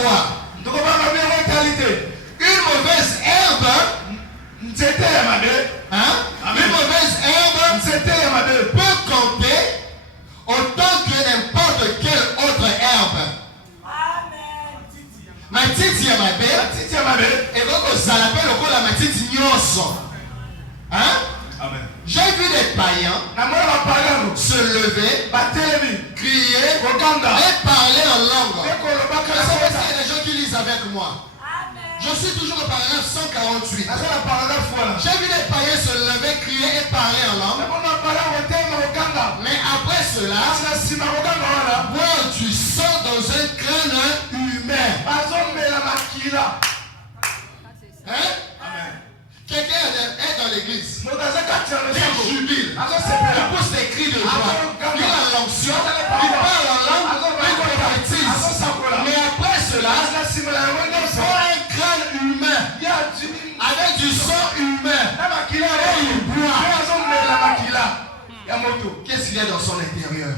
savoir. Une mauvaise herbe, hein? Une mauvaise herbe peut compter autant que n'importe quelle autre herbe. Matiti ya mabe, et donc ça l'appelle le coup la matiti nyoso. Hein? J'ai vu des païens se lever, crier et parler en langue. Est-ce qu'il y a des gens qui lisent avec moi? Je suis toujours au paragraphe 148. J'ai vu des païens se lever, crier et parler en langue. Mais après cela, boire du sang dans un crâne humain. Hein? Quelqu'un est dans l'église. Il jubile. Il pousse des cris de joie. Il a l'onction. Il parle en langue. Il prophétise. Mais après cela, il prend un crâne humain avec du sang humain. Et il boit. Qu'est-ce qu'il y a dans son intérieur?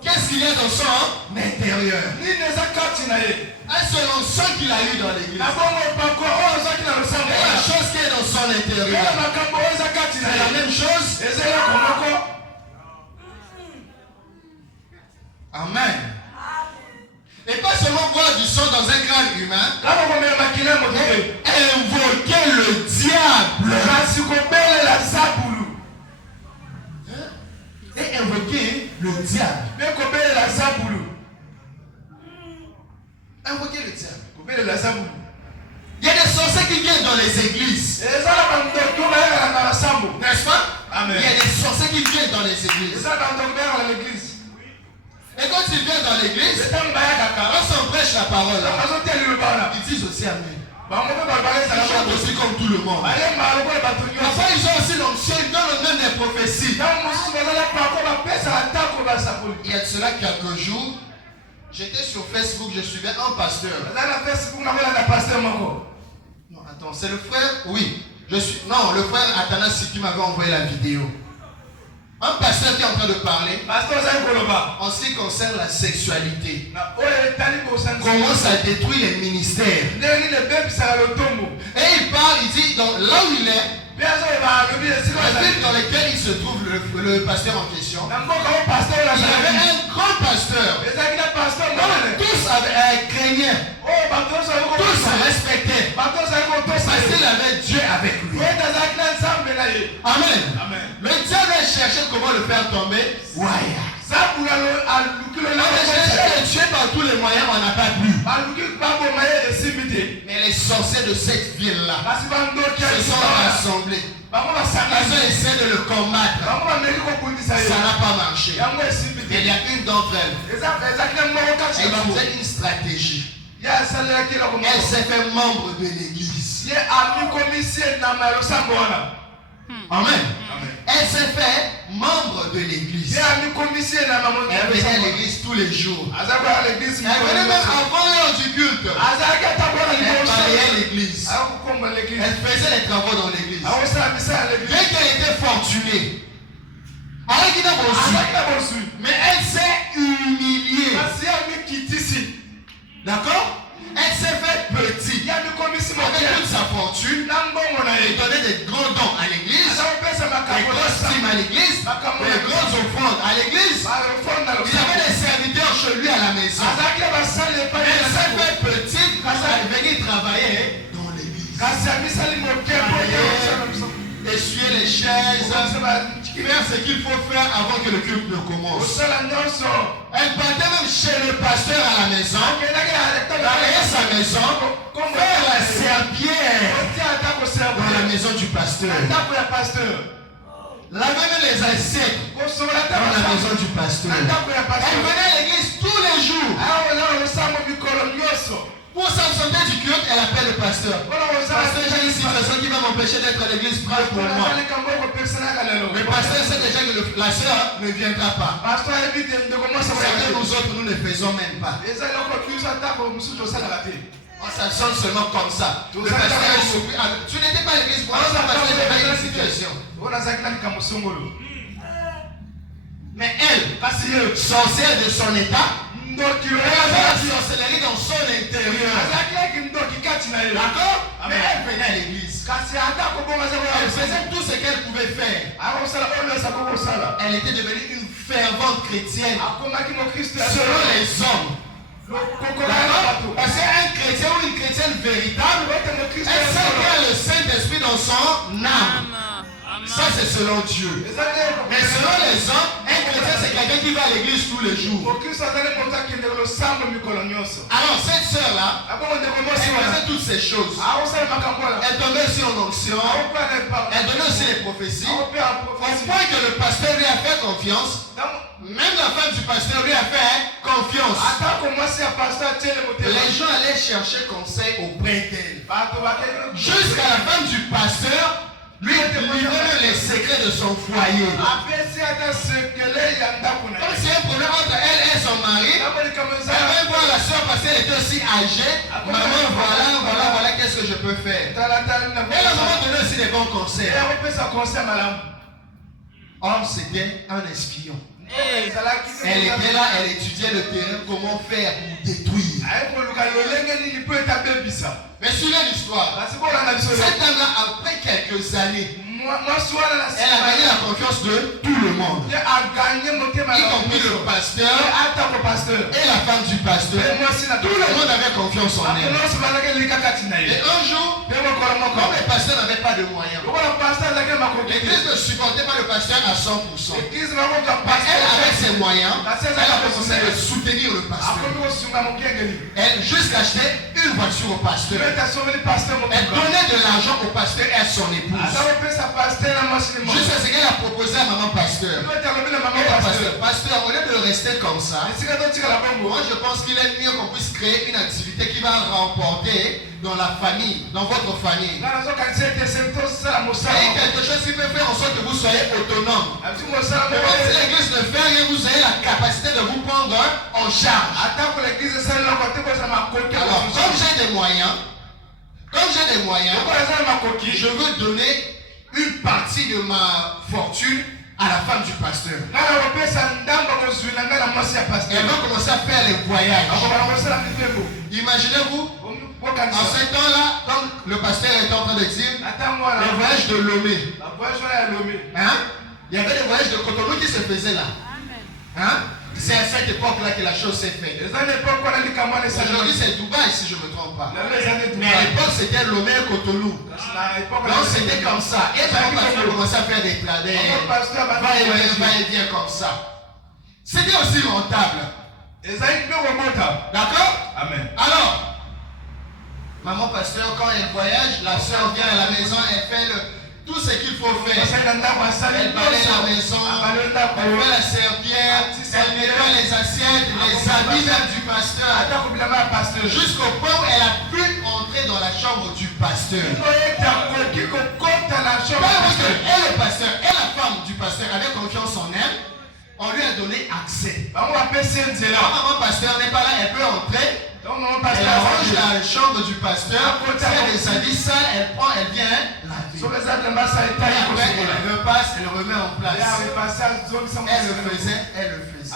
Qu'est-ce qu'il y a dans son intérieur? Est-ce l'onction qu'il a eu dans l'église? Et la chose qui est dans son intérieur, c'est la même chose. Amen. Et pas seulement boire du sang dans un crâne humain, invoquer le diable. Et invoquer le diable. Invoquer le diable. Il y a des sorciers qui viennent dans les églises. N'est-ce pas? Amen. Il y a des sorciers qui viennent dans les églises. Et quand ils viennent dans l'église, quand on prêche la parole, ils disent aussi Amen. Ils chantent aussi comme tout le monde. Parfois ils ont aussi l'onction, ils donnent même des prophéties. Il y a de cela quelques jours, j'étais sur Facebook, je suivais un pasteur. Non, attends, c'est le frère, oui. Non, le frère Athanas qui m'avait envoyé la vidéo. Un pasteur qui est en train de parler en ce qui concerne la sexualité. Comment ça détruit les ministères. Et il parle, il dit, donc, là où il est, la ville dans laquelle il se trouve, le pasteur en question, il avait un grand pasteur. Tous craignaient. Tous respectaient. Parce qu'il avait Dieu avec lui. Amen. Le diable a cherché comment le faire tomber. On a cherché de tuer par tous les moyens, on n'a pas pu. Mais les sorciers de cette ville-là se sont rassemblés. Ils ont essayé de le combattre. Ça n'a pas marché. Mais il y a une d'entre elles. Elle faisait une stratégie. Elle s'est fait membre de l'église. Amen. Elle s'est fait membre de l'église. Elle venait à l'église tous les jours. Elle venait même avant l'heure du culte. Elle balayait l'église. Elle faisait les travaux dans l'église. Dès qu'elle était fortunée, mais elle s'est humiliée. D'accord? Elle s'est faite petite. Avec toute sa fortune, il donnait des grands dons à l'église, des grosses primes à l'église, des grosses offrandes à l'église. Il avait des serviteurs chez lui à la maison. Elle s'est faite petite, elle venait travailler dans l'église. Essuyer les chaises, faire ce qu'il faut faire avant que le culte ne commence. Elle partait même chez le pasteur à la maison, derrière sa maison, faire la serpillière dans la maison du pasteur. Laver même les assiettes dans la maison du pasteur. Elle venait à l'église tous les jours. Pour s'absenter du culte, elle appelle le pasteur. Pasteur, j'ai une situation qui va m'empêcher d'être à l'église pour moi. Le pasteur sait déjà que la soeur ne viendra pas. C'est que nous autres, nous ne faisons même pas. On s'absente seulement comme ça. Le pasteur est surpris. Tu n'étais pas à l'église pour moi, parce que j'avais une situation. Mais elle, sorcière de son état, la sorcellerie dans son intérieur. D'accord? Mais elle venait à l'église. Elle faisait tout ce qu'elle pouvait faire. Elle était devenue une fervente chrétienne. Selon les hommes. Parce qu'un chrétien ou une chrétienne véritable, elle sait qu'il y a le Saint-Esprit dans son âme. Ça c'est selon Dieu. Mais selon les hommes, un chrétien c'est quelqu'un qui va à l'église tous les jours. Alors cette soeur-là, elle faisait toutes ces choses. Elle tombait aussi en onction. Elle donnait aussi les prophéties. Au point que le pasteur lui a fait confiance. Même la femme du pasteur lui a fait confiance. Les gens allaient chercher conseil auprès d'elle. Jusqu'à la femme du pasteur lui livrait les secrets de son foyer. Comme c'est un problème entre elle et son mari, elle va voir la soeur parce qu'elle était aussi âgée. Maman, voilà, qu'est-ce que je peux faire? Elle a vraiment donné aussi des bons conseils. Or, c'était un espion. Elle était là, elle étudiait le terrain, comment faire pour détruire. Mais suivez l'histoire. Cette dame-là, après quelques années, elle a gagné la confiance de tout le monde, y compris le pasteur et la femme du pasteur. Tout le monde avait confiance en elle. Et un jour, comme le pasteur n'avait pas de moyens, l'église ne supportait pas le pasteur à 100%. Elle, avec ses moyens, elle a commencé à soutenir le pasteur. Elle jusqu'à acheter une voiture au pasteur. Elle donnait de l'argent au pasteur et à son épouse. Juste ce qu'elle a proposé à maman pasteur. Pasteur, au lieu de rester comme ça, moi je pense qu'il est mieux qu'on puisse créer une activité qui va remporter dans la famille, dans votre famille. Et quelque chose qui peut faire en sorte que vous soyez autonome. Mais si l'église ne fait rien, vous avez la capacité de vous prendre en charge. Alors, comme j'ai des moyens, je veux donner une partie de ma fortune à la femme du pasteur. Elle va commencer à faire les voyages. Imaginez-vous, en ce temps-là, comme le pasteur était en train de dire, les voyages de Lomé. Hein? Il y avait des voyages de Cotonou qui se faisaient là. Hein? C'est à cette époque-là que la chose s'est faite. Aujourd'hui c'est Dubaï si je ne me trompe pas. Mais à l'époque c'était Lomé et Cotonou. Donc c'était comme ça. Et quand le pasteur commençait à faire des va-et-vient comme ça. C'était aussi rentable. D'accord? Amen. Alors, maman pasteur, quand elle voyage, la soeur vient à la maison, elle fait tout ce qu'il faut faire. Elle balaye la maison, elle fait la serpillère, elle nettoie les assiettes, les habits même du pasteur. Jusqu'au point où elle a pu entrer dans la chambre du pasteur. Parce que le pasteur et la femme du pasteur avaient confiance en elle, on lui a donné accès. Quand maman pasteur n'est pas là, elle peut entrer. Elle arrange la chambre du pasteur, elle a des habits sales, elle prend, elle vient laver. Et après, elle repasse, elle remet en place. Elle le faisait.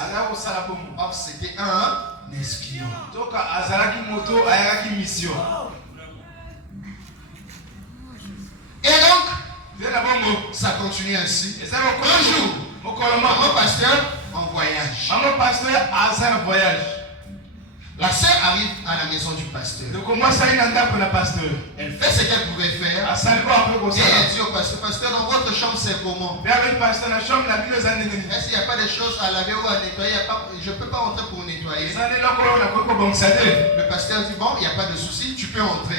Or, c'était un espion. Et donc, ça continue ainsi. Un jour, maman pasteur en voyage. La sœur arrive à la maison du pasteur. Elle fait ce qu'elle pouvait faire. Et elle dit au pasteur, pasteur, dans votre chambre c'est comment? Est-ce qu'il n'y a pas des choses à laver ou à nettoyer? Je ne peux pas entrer pour nettoyer. Le pasteur dit, bon, il n'y a pas de souci, tu peux entrer.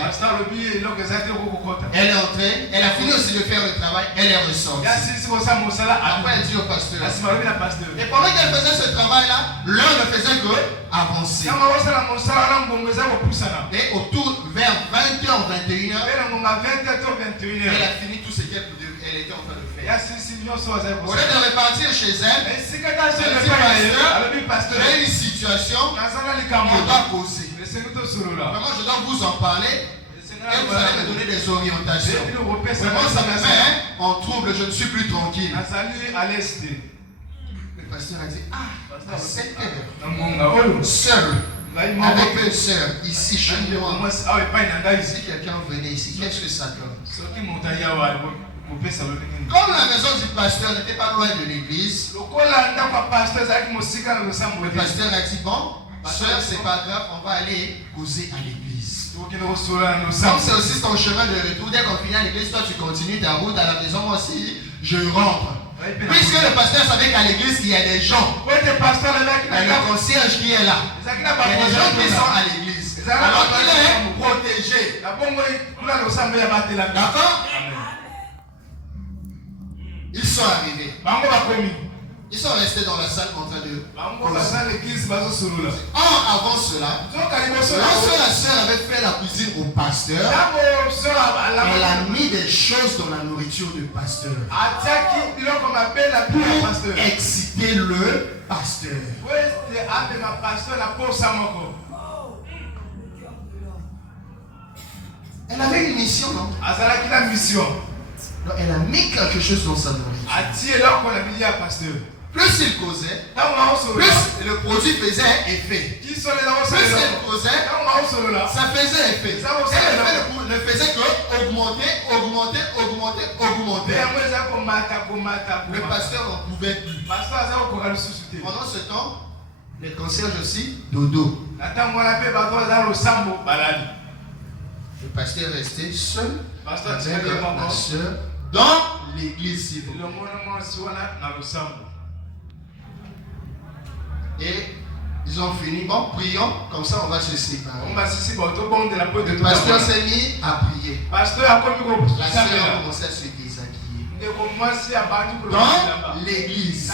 Elle est entrée, elle a fini aussi de faire le travail, elle est ressortie. Après elle dit au pasteur. Et pendant qu'elle faisait ce travail-là, l'heure ne faisait que avancer. Et autour vers 20h, 21h, elle a fini tout ce qu'elle était en train de faire. Au lieu de repartir chez elle, elle dit, pasteur, j'ai une situation qu'on doit poser. Vraiment, je dois vous en parler. Et vous allez me donner des orientations. Vraiment, ça me met en trouble, je ne suis plus tranquille. Le pasteur a dit, à 7 heures, seul, avec une sœur, ici chez moi. Si quelqu'un venait ici, qu'est-ce que ça donne? Comme la maison du pasteur n'était pas loin de l'église, le pasteur a dit, bon, sœur, c'est pas grave, on va aller causer à l'église. Comme c'est aussi ton chemin de retour, dès qu'on finit à l'église, toi tu continues ta route à la maison, moi aussi, je rentre. Puisque le pasteur savait qu'à l'église, il y a des gens. Il y a le concierge qui est là. Il y a des gens qui sont à l'église. Alors il est protégé. D'accord? Ils sont arrivés. Ils sont restés dans la salle en train de... Avant cela, lorsque la sœur avait fait la cuisine au pasteur, elle a mis des choses dans la nourriture du pasteur pour exciter le pasteur. Elle avait une mission, non? Donc elle a mis quelque chose dans sa nourriture. Plus il causait, plus le produit faisait effet. Plus il causait, ça faisait effet. Et l'effet ne faisait que augmenter. Le pasteur n'en pouvait plus. Pendant ce temps, les concierges aussi, dodo. Le pasteur est resté seul avec la soeur dans l'église. Et ils ont fini, bon, prions, comme ça on va se séparer. Le pasteur s'est mis à prier. La soeur a commencé à se déshabiller dans l'église.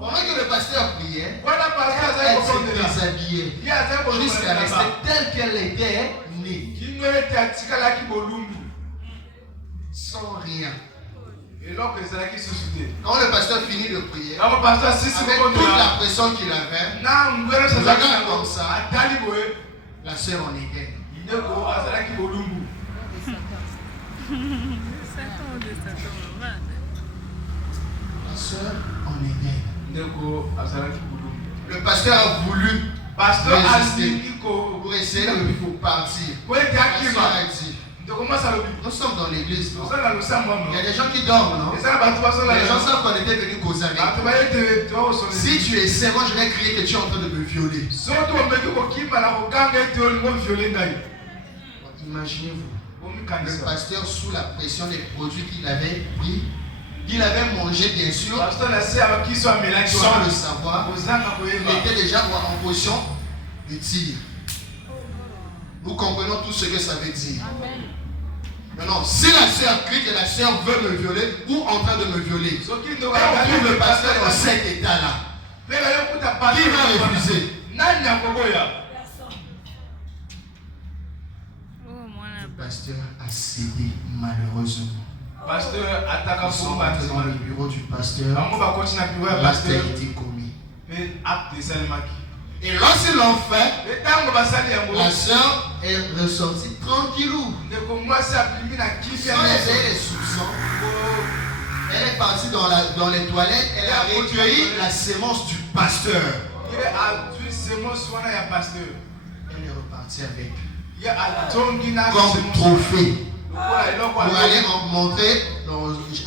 Pendant que le pasteur priait, elle s'est déshabillée jusqu'à rester telle qu'elle était née, sans rien. Quand le pasteur finit de prier, avec toute la pression qu'il avait, regarde comme ça, la sœur en était. La sœur en était. Le pasteur a voulu résister pour essayer de partir. La sœur a dit, nous sommes dans l'église. Il y a des gens qui dorment, non? Les gens savent qu'on était venus causer avec toi. Si tu essaies, moi je vais crier que tu es en train de me violer. Imaginez-vous, le pasteur sous la pression des produits qu'il avait pris, qu'il avait mangé bien sûr, sans le savoir, il était déjà en position de tir. Nous comprenons tout ce que ça veut dire. Maintenant, si la sœur crie que la sœur veut me violer ou en train de me violer, et on trouve le pasteur dans cet état-là, qui va refuser? Le pasteur a cédé malheureusement. Ils sont rentrés dans le bureau du pasteur, l'acte a été commis. Et lorsqu'ils l'ont fait, la sœur est ressortie tranquillou. Sans éveiller les soupçons, elle est partie dans les toilettes, elle a recueilli la sémence du pasteur. Elle est repartie avec comme trophée pour aller en montrer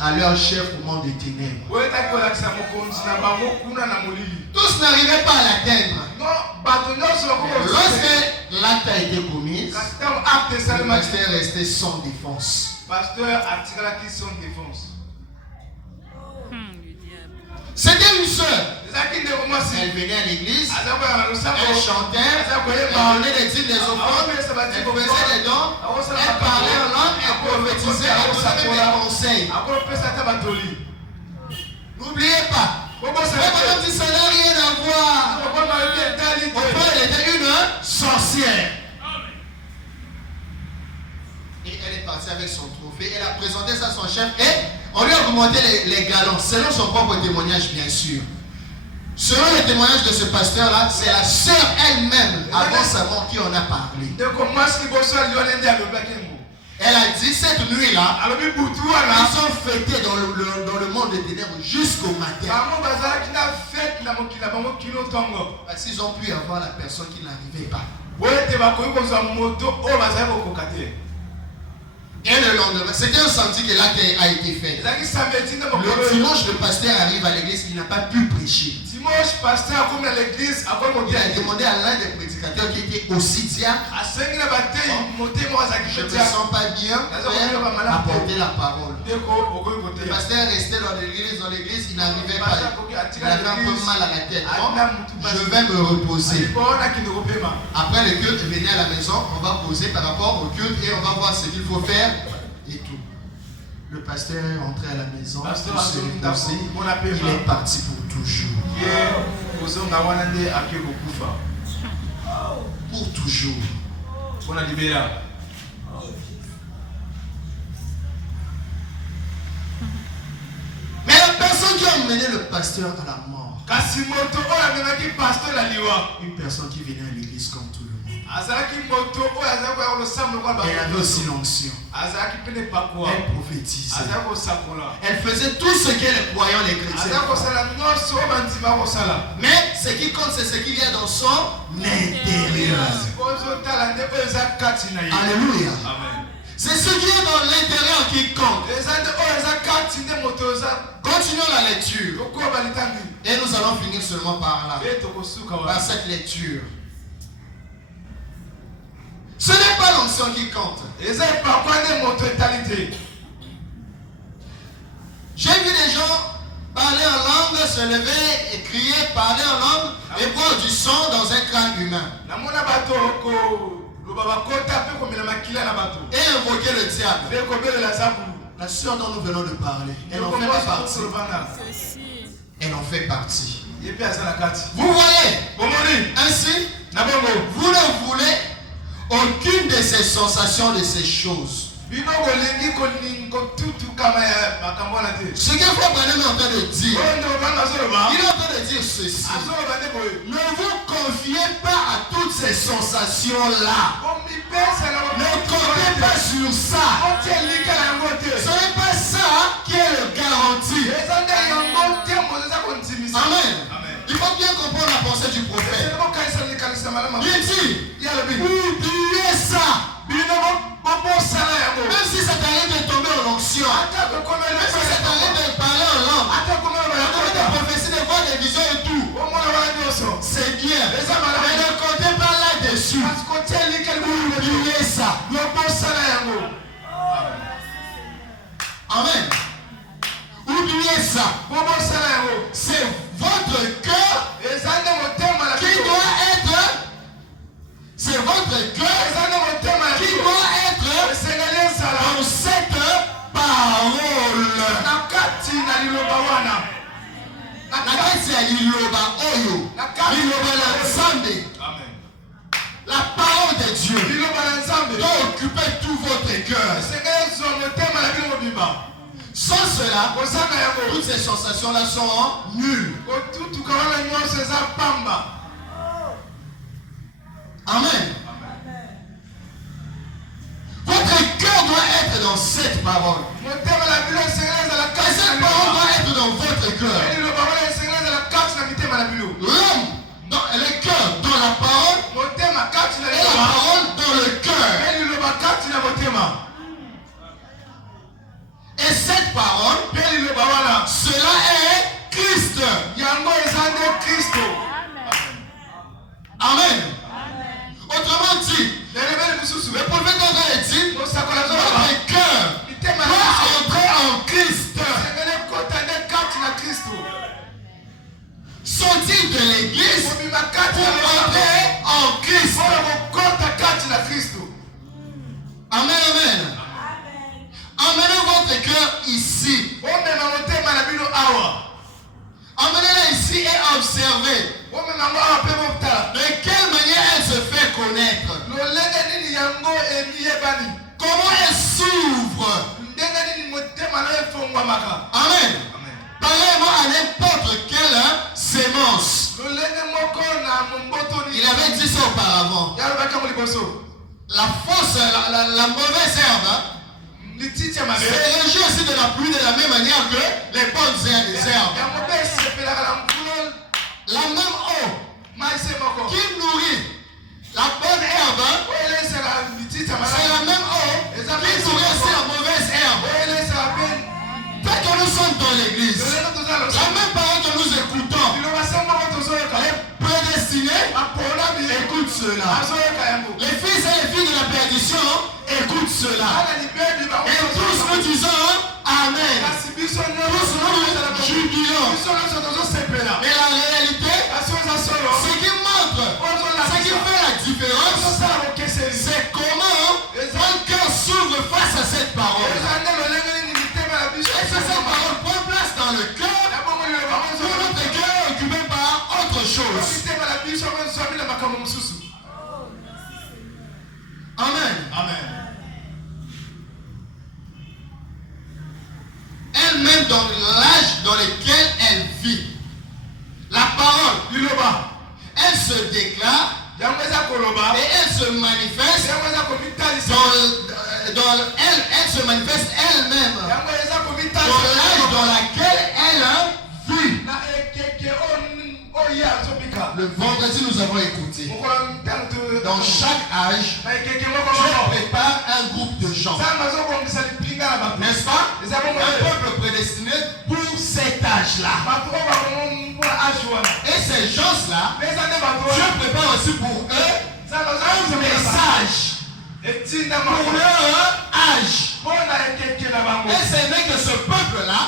à leur chef au monde des ténèbres. Tous n'arrivaient pas à l'atteindre. Lorsque l'acte a été commis, le pasteur est resté sans défense. C'était une sœur. Elle venait à l'église, elle chantait, elle donnait des dîmes, des offrandes, elle faisait des dons, elle parlait en langue, elle prophétisait, elle donnait des conseils. N'oubliez pas, madame dit ça n'a rien à voir. Elle était une sorcière. Et elle est partie avec son trophée, elle a présenté ça à son chef et on lui a augmenté les galons, selon son propre témoignage bien sûr. Selon le témoignage de ce pasteur-là, c'est la sœur elle-même, avant sa mort, qui en a parlé. Elle a dit cette nuit-là, ils ont fêté dans le monde des ténèbres jusqu'au matin. Parce qu'ils ont pu avoir la personne qui n'arrivait pas. Et le lendemain, c'était un samedi que l'acte a été fait. Le dimanche, le pasteur arrive à l'église, il n'a pas pu prêcher. Il a demandé à l'un des prédicateurs qui était aussi diable. Je ne me sens pas bien pour apporter la parole. Le pasteur restait dans l'église, il n'arrivait pas. Il avait un peu mal à la tête. Je vais me reposer. Après le culte, venez à la maison, on va poser par rapport au culte et on va voir ce qu'il faut faire et tout. Le pasteur est rentré à la maison, il s'est reposé, il est parti pour toujours. Pour toujours. Mais la personne qui a emmené le pasteur à la mort, une personne qui venait à l'église comme tout le monde. Elle avait aussi l'onction. Elle prophétisait. Elle faisait tout ce que les croyants, les chrétiens. Mais ce qui compte, c'est ce qu'il y a dans son intérieur. Alléluia. C'est ce qui est dans l'intérieur qui compte. Continuons la lecture. Et nous allons finir seulement par là. Par cette lecture. Ce n'est pas l'onction qui compte. J'ai vu des gens parler en langue, se lever et crier, parler en langue et boire du sang dans un crâne humain. Et invoquer le diable. La sœur dont nous venons de parler, elle en fait pas partie. Elle en fait partie. Vous voyez, ainsi, vous ne voulez aucune de ces sensations, de ces choses. Ce que Frère Branham est en train de dire, il est en train de dire ceci. Ne vous confiez pas à toutes ces sensations-là. Ne comptez pas sur ça. Ce n'est pas ça qui est le garantie. Amen. Il faut bien comprendre la pensée du prophète. Il dit, oubliez ça. Même si ça t'arrive de tomber en onction, même si ça t'arrive de parler en langue, de prophétie, de voir des visions et tout, c'est bien. Mais ne comptez pas là-dessus. Oubliez ça. Amen. Oubliez ça. C'est votre cœur qui doit être. C'est votre cœur qui doit être dans cette parole. La parole de Dieu doit occuper tout votre cœur. Sans cela, toutes ces sensations-là sont nulles. Amen. Votre cœur doit être dans cette parole. Et cette parole doit être dans votre cœur. L'homme dans le cœur, dans la parole, et la parole dans le cœur. Et cette parole, cela est Christ. Amen. Autrement dit, le prophète a dit, votre cœur doit entrer en Christ. Sortir de l'église pour entrer en Christ. Amen, amen. Amenez votre cœur ici. Amenez-la ici et observez. De quelle manière elle se fait connaître? Comment elle s'ouvre? Amen. Parlez-moi à n'importe quelle sémence. Il avait dit ça auparavant. la fausse, la mauvaise herbe, c'est régi aussi de la pluie de la même manière que les bonnes herbes. La même eau qui nourrit la bonne herbe, c'est la même eau qui nourrit aussi la mauvaise herbe. Dès que nous sommes dans l'église, la même parole que nous écoutons, les prédestinés écoutent cela. Les fils et les filles de la perdition écoutent cela. Et tous nous disons Amen. Tous nous jubilons. Mais la réalité, ce qui montre, ce qui fait la différence, c'est comment mon cœur s'ouvre face à cette parole. Et que cette parole prend place dans le cœur, pour notre cœur est occupé par autre chose. Amen. Amen. Elle-même dans l'âge dans lequel elle vit, la parole, elle se déclare et elle se manifeste elle se manifeste elle-même dans l'âge dans lequel elle vit. Le vendredi, nous avons écouté. Dans chaque âge, Dieu prépare un groupe de gens. N'est-ce pas? Un peuple prédestiné pour cet âge-là. Et ces gens-là, Dieu prépare aussi pour eux un message pour leur âge. Et ce n'est que ce peuple-là,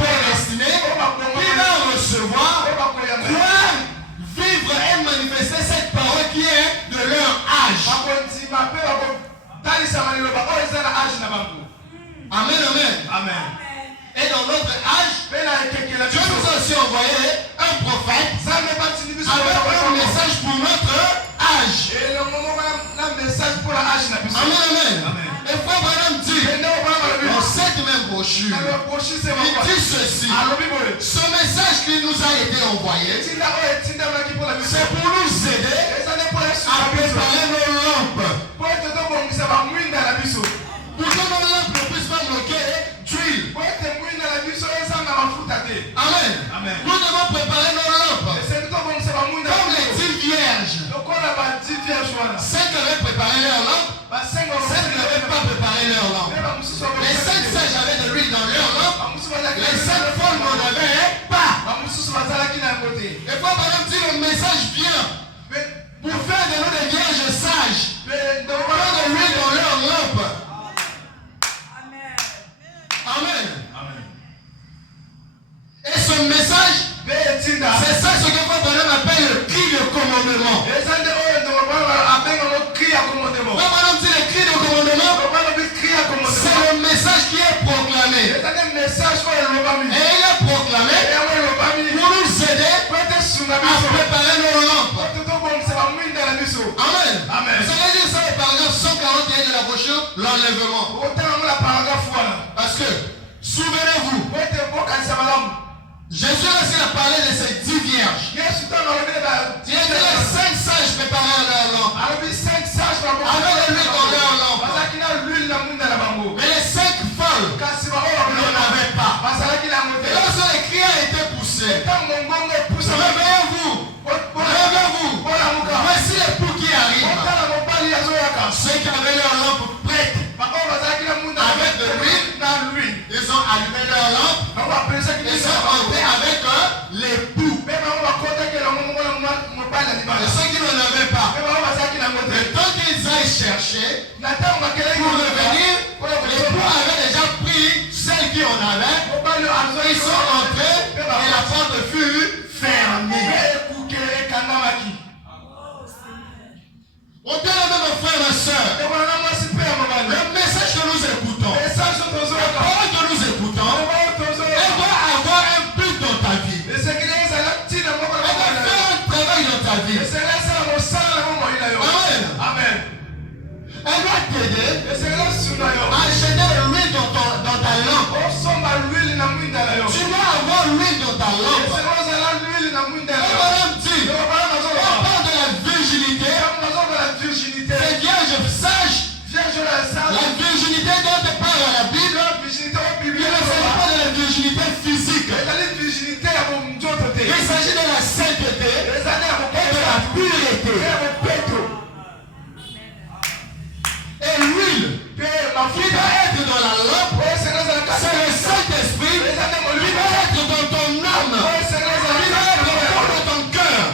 prédestiné, qui va recevoir, croire, vivre et manifester cette parole qui est de leur âge. Amen, amen. Amen. Et dans notre âge, Dieu nous a aussi envoyé un prophète avec un message pour notre âge. Amen, amen. Et Frère Branham dit, dans cette même brochure, il dit ceci: ce message qui nous a été envoyé, c'est pour nous aider à préparer nos lampes. Pour que nos lampes ne puissent pas manquer d'huile. Amen. Amen. Nous devons préparer nos lampes comme les 10 vierges. 5 avaient préparé leurs lampes, 5 n'avaient pas préparé leurs lampes. Les 5 sages avaient de l'huile dans leurs lampes, les 5 folles n'en avaient pas. Et Frère Branham dit, le message vient pour faire de nous des vierges sages, faire de l'huile dans leurs lampes. Amen. Amen. Et ce message, c'est ça ce que Frère Branham appelle le cri de commandement. Frère Branham dit le cri de commandement, c'est le message qui est proclamé. Et il est proclamé pour nous aider à préparer nos lampes. Amen. Amen. Vous allez dire ça au paragraphe 141 de la brochure, l'enlèvement. Parce que, souvenez-vous, Jésus aussi a parlé de ces 10 vierges. Il a dit les 5 sages préparèrent leur lampe. Avec de l'huile dans leur lampe. Mais les 5 folles n'en avaient pas. Et lorsque le cri a été poussé, réveillez-vous. Réveillez-vous. Voici l'époux qui arrive. Ceux qui avaient leur lampe prête avec de l'huile, ils ont allumé leur lampe. Ils sont entrés avec l'époux. Et ceux qui n'en avaient pas, le temps qu'ils aillent chercher pour revenir, l'époux avait déjà pris celle qui en avait. Ils sont entrés et la porte fut fermée. Mon bien-aimé, mon frère, ma soeur, le message que nous écoutons, la parole que nous écoutons, elle doit avoir un but dans ta vie. Elle doit faire un travail dans ta vie. Amen. Elle doit t'aider à acheter l'huile dans ta lampe. Tu dois avoir l'huile dans ta lampe. On parle de la virginité. Ces vierges s'agit de la sainteté et de la pureté. Et l'huile qui doit être dans la lampe, c'est le Saint-Esprit qui doit être dans ton âme, qui doit être dans ton cœur.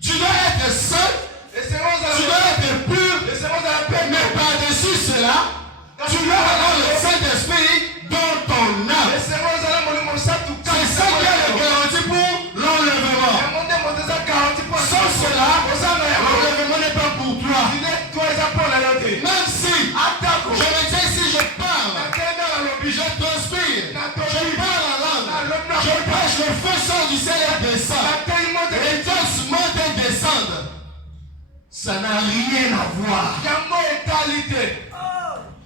Tu dois être saint, tu dois être pur, mais par-dessus cela, tu dois avoir le Saint-Esprit dans ton âme. C'est ça qui est le garantie pour l'enlèvement. Sans cela, l'enlèvement n'est pas pour toi. Même si, je me dis, si je parle, je transpire, je parle en langue, je prêche, le feu sort du ciel et descend. Les danses montent et descendent. Ça n'a rien à voir.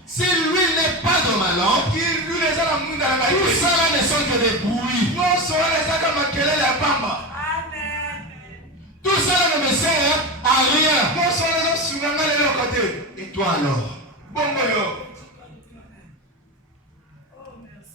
Si l'huile n'est pas dans ma lampe, tout cela ne sont que des bruits. Tout cela ne me sert à rien. Et toi alors?